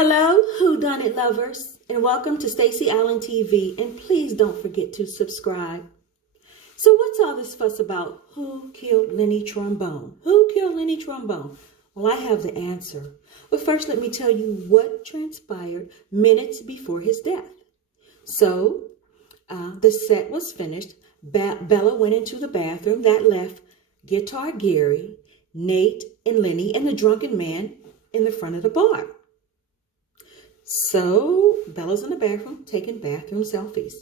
Hello, Whodunit lovers, and welcome to Stacey Allen TV, and please don't forget to subscribe. So what's all this fuss about? Who killed Lenny Trombone? Who killed Lenny Trombone? Well, I have the answer. But first, let me tell you what transpired minutes before his death. So, the set was finished. Bella went into the bathroom. That left Guitar Gary, Nate, and Lenny, and the drunken man in the front of the bar. So Bella's in the bathroom taking bathroom selfies.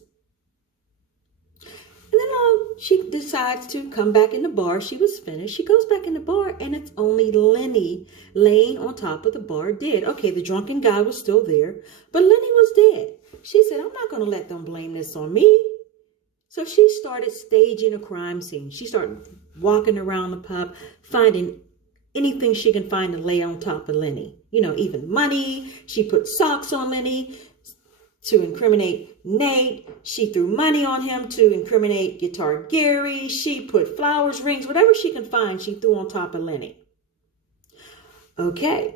And then she decides to come back in the bar. She was finished. She goes back in the bar and it's only Lenny laying on top of the bar dead. Okay, the drunken guy was still there, but Lenny was dead. She said, I'm not going to let them blame this on me. So she started staging a crime scene. She started walking around the pub, finding anything she can find to lay on top of Lenny. You know, even money. She put socks on Lenny to incriminate Nate. She threw money on him to incriminate Guitar Gary. She put flowers, rings, whatever she could find, she threw on top of Lenny. Okay.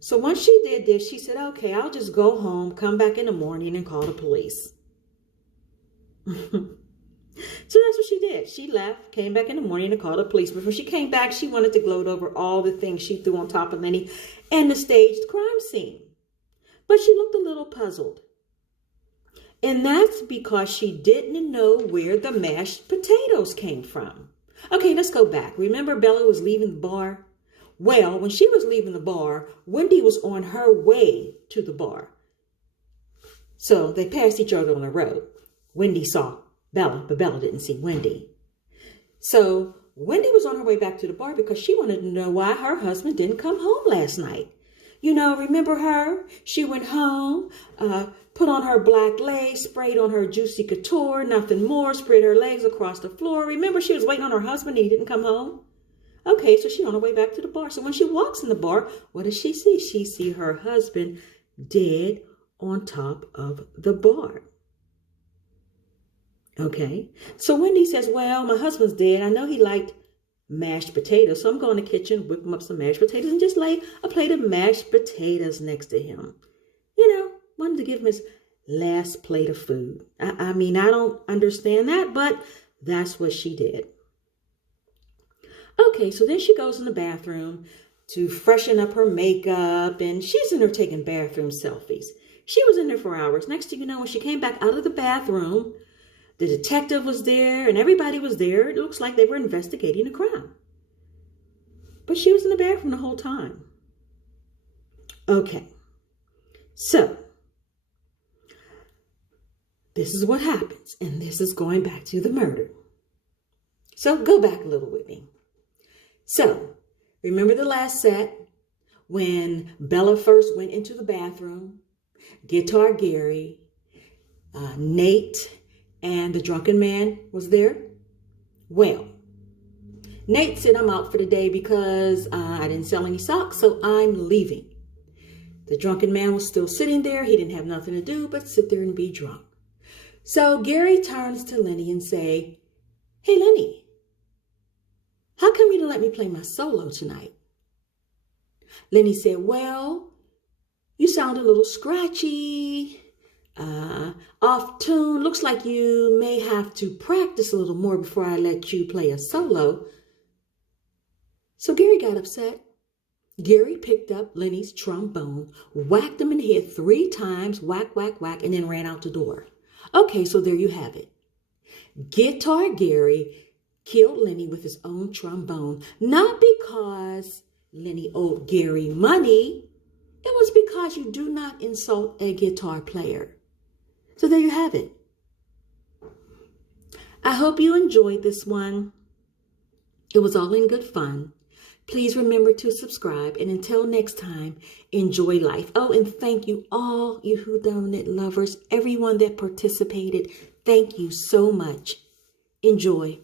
So once she did this, she said, okay, I'll just go home, come back in the morning and call the police. So that's what she did. She left, came back in the morning and called the police. But when she came back, she wanted to gloat over all the things she threw on top of Lenny and the staged crime scene. But she looked a little puzzled. And that's because she didn't know where the mashed potatoes came from. Okay, let's go back. Remember Bella was leaving the bar? Well, when she was leaving the bar, Wendy was on her way to the bar. So they passed each other on the road. Wendy saw Bella, but Bella didn't see Wendy. So Wendy was on her way back to the bar because she wanted to know why her husband didn't come home last night. You know, remember her? She went home, put on her black lace, sprayed on her juicy couture, nothing more, spread her legs across the floor. Remember, she was waiting on her husband and he didn't come home? Okay, so she's on her way back to the bar. So when she walks in the bar, what does she see? She sees her husband dead on top of the bar. Okay, so Wendy says, well, my husband's dead. I know he liked mashed potatoes, so I'm going to the kitchen, whip him up some mashed potatoes, and just lay a plate of mashed potatoes next to him. You know, wanted to give him his last plate of food. I mean, I don't understand that, but that's what she did. Okay, so then she goes in the bathroom to freshen up her makeup, and she's in there taking bathroom selfies. She was in there for hours. Next thing you know, when she came back out of the bathroom, the detective was there and everybody was there. It looks like they were investigating a crime. But she was in the bathroom the whole time. Okay. So, this is what happens. And this is going back to the murder. So, go back a little with me. So, remember the last set when Bella first went into the bathroom, Guitar Gary, Nate, and the drunken man was there? Well, Nate said, I'm out for the day because I didn't sell any socks, so I'm leaving. The drunken man was still sitting there. He didn't have nothing to do but sit there and be drunk. So Gary turns to Lenny and say, hey, Lenny, how come you didn't let me play my solo tonight? Lenny said, well, you sound a little scratchy. Off tune. Looks like you may have to practice a little more before I let you play a solo. So Gary got upset. Gary picked up Lenny's trombone, whacked him in the head 3 times, whack, whack, whack, and then ran out the door. Okay, so there you have it. Guitar Gary killed Lenny with his own trombone, not because Lenny owed Gary money. It was because you do not insult a guitar player. So there you have it. I hope you enjoyed this one. It was all in good fun. Please remember to subscribe. And until next time, enjoy life. Oh, and thank you all you Whodunit lovers, everyone that participated. Thank you so much. Enjoy.